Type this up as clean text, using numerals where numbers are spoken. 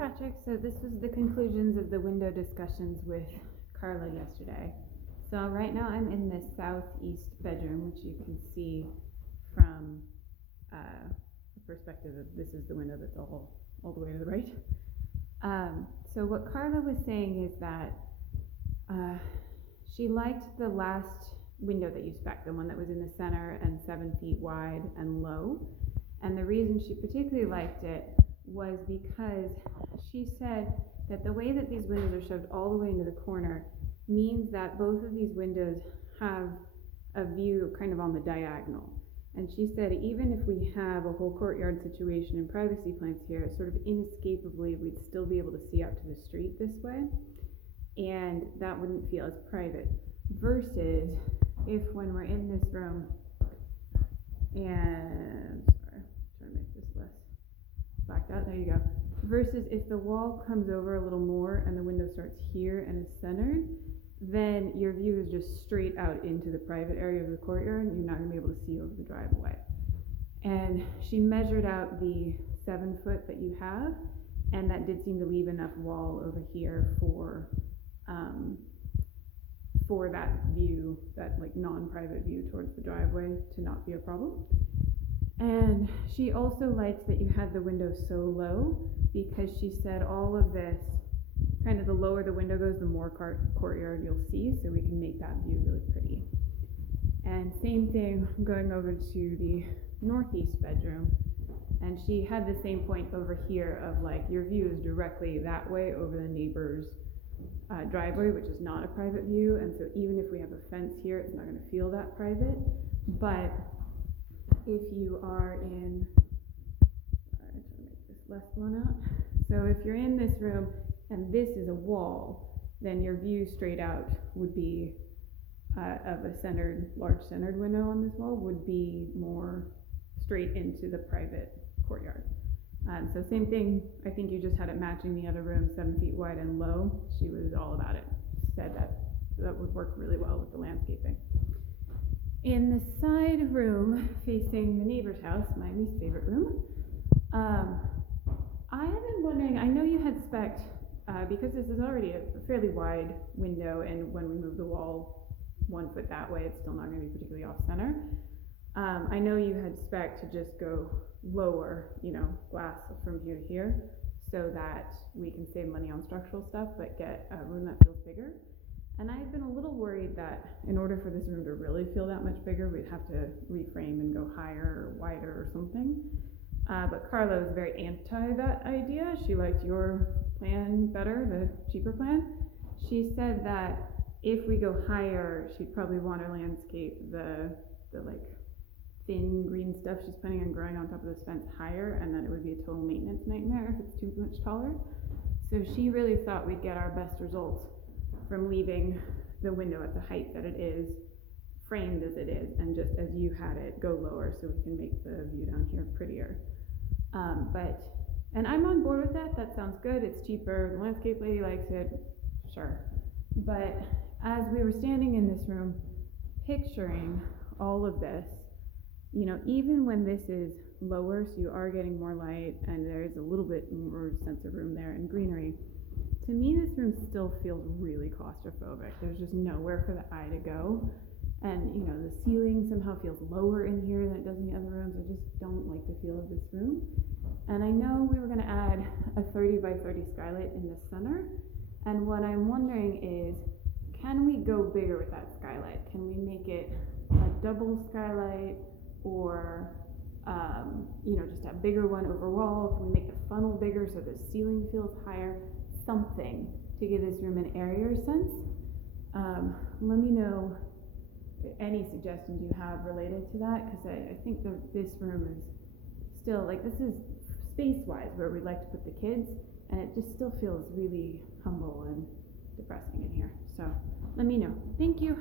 Patrick. So this was the conclusions of the window discussions with Carla yesterday. So right now I'm in the southeast bedroom, which you can see from the perspective of this is the window that's all the way to the right. So what Carla was saying is that she liked the last window that you spec'd, the one that was in the center and 7 feet wide and low. And the reason she particularly liked it was because she said that the way that these windows are shoved all the way into the corner means that both of these windows have a view kind of on the diagonal. And she said even if we have a whole courtyard situation and privacy plants here, sort of inescapably we'd still be able to see out to the street this way, and that wouldn't feel as private. Versus if when we're in this room, and sorry, trying to make this less blacked out, there you go. Versus if the wall comes over a little more and the window starts here and is centered, then your view is just straight out into the private area of the courtyard and you're not going to be able to see over the driveway. And she measured out the 7 foot that you have, and that did seem to leave enough wall over here for that view, that like non-private view towards the driveway, to not be a problem. And she also liked that you had the window so low, because she said all of this, kind of the lower the window goes, the more courtyard you'll see, so we can make that view really pretty. And same thing going over to the northeast bedroom, and she had the same point over here of like your view is directly that way over the neighbor's driveway, which is not a private view, and so even if we have a fence here, it's not going to feel that private. But if you are in, sorry, I'm trying to make this less blown out. So if you're in this room and this is a wall, then your view straight out would be of a large centered window on this wall would be more straight into the private courtyard. So same thing, I think you just had it matching the other room, 7 feet wide and low. She was all about it, said that would work really well with the landscaping. In the side room facing the neighbor's house, my least favorite room, I have been wondering, I know you had spec'd, because this is already a fairly wide window, and when we move the wall 1 foot that way, it's still not going to be particularly off center. I know you had spec'd to just go lower, glass from here to here, so that we can save money on structural stuff, but get a room that feels bigger. And I've been a little worried that in order for this room to really feel that much bigger, we'd have to reframe and go higher or wider or something. But Carla was very anti that idea. She liked your plan better, the cheaper plan. She said that if we go higher, she'd probably want to landscape the like thin green stuff she's planning on growing on top of this fence higher, and then it would be a total maintenance nightmare if it's too much taller. So she really thought we'd get our best results from leaving the window at the height that it is, framed as it is, and just as you had it, go lower so we can make the view down here prettier. And I'm on board with that. That sounds good. It's cheaper. The landscape lady likes it. Sure. But as we were standing in this room, picturing all of this, even when this is lower, so you are getting more light and there's a little bit more sense of room there and greenery, to me this room still feels really claustrophobic. There's just nowhere for the eye to go. And the ceiling somehow feels lower in here than it does in the other rooms. I just don't like the feel of this room. And I know we were going to add a 30 by 30 skylight in the center. And what I'm wondering is, can we go bigger with that skylight? Can we make it a double skylight, or just a bigger one overall? Can we make the funnel bigger so the ceiling feels higher? Something to give this room an airier sense. Let me know any suggestions you have related to that, because I think this room is still, this is space-wise where we'd like to put the kids, and it just still feels really humble and depressing in here. So let me know. Thank you.